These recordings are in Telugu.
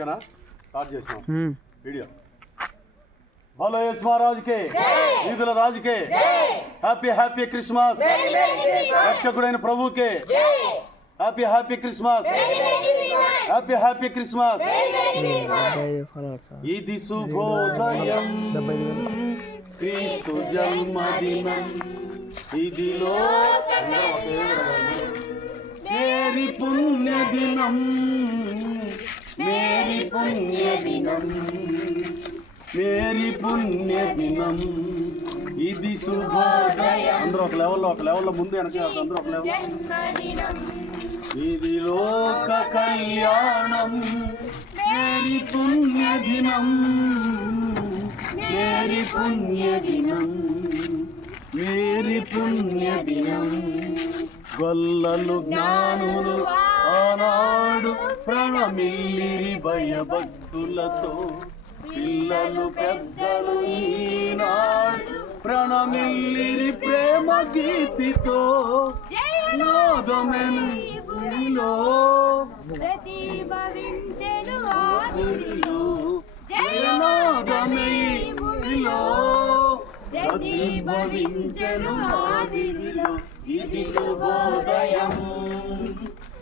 ఓకేనా? స్టార్ట్ చేసినాం వీడియో. बोलो यीशु महाराज के ईदुल राज के हैप्पी हैप्पी क्रिसमस रक्षकुडैन प्रभु के happy happy Christmas happy happy Christmas इदि शुभोदयं क्रीस्तु जन्मदिनं इदिलो मेरी पुण्य दिनं मेरी पुण्य दिनं మేరీ పుణ్య దినం ఇది శుభోదయం. అందరూ ఒక లెవెల్లో ముందు వెనక అందరూ ఒక లెవెల్. ఇది లోక కళ్యాణం మేరీ పుణ్య దినం మేరీ పుణ్య దినం మేరీ పుణ్య దినం. గొల్లలు జ్ఞానులు ఆనాడు ప్రణమిల్లిరి భయభక్తులతో పిల్లలు పెద్దలు ఈనాడు ప్రణమిల్లిరి ప్రేమ గీతితో నాదమెను భూమిలో ప్రతిభవించెను ఆదిలో నాదమే భూమిలో ప్రతిభవించెను ఆదిలో. ఇది శుభోదయం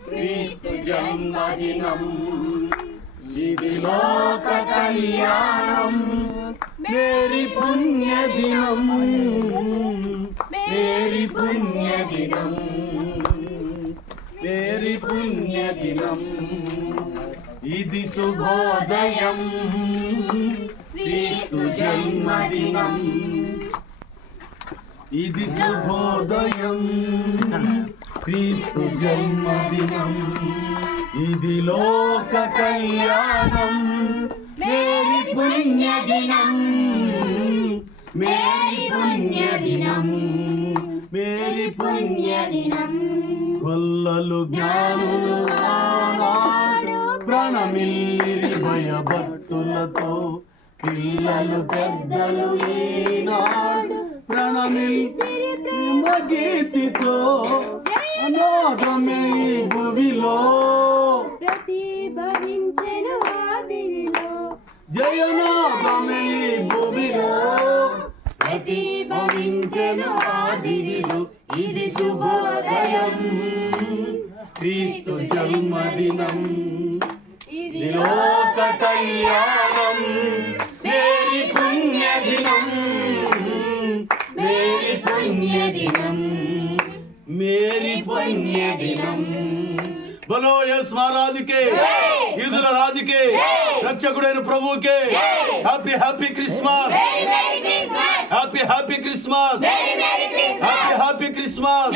క్రీస్తు జన్మదినం ఇది లోక కళ్యాణం మేరీ పుణ్య దినం మేరీ పుణ్య దినం మేరీ పుణ్య దినం. ఇది శుభోదయం క్రీస్తు జన్మదినం ఇది శుభోదయం క్రీస్తు జన్మదినం ఇది లోక కళ్యాణం మేరీ పుణ్య దినం మేరీ పుణ్య దినం మేరీ పుణ్య దినం. గొల్లలు జ్ఞానులు ఆనాడు ప్రణమిల్లిరి భయభక్తులతో పిల్లలు పెద్దలు ఈనాడు ప్రణమిల్లిరి ప్రేమ గీతితో నాదమే భూమిలో ప్రతిభవించెను ఆదిలో జయనాదమే భూమిలో ప్రతిభవించెను ఆదిలో. ఇది శుభోదయం క్రీస్తు జన్మదినం ఇది లోక కళ్యాణం మేరీ పుణ్య దినం మేరీ పుణ్య దినం మేరీ పుణ్య దినం. बोलो यीशु महाराज के ईदुल राज के रक्षकुडैन प्रभु के happy happy Christmas happy happy Christmas happy happy Christmas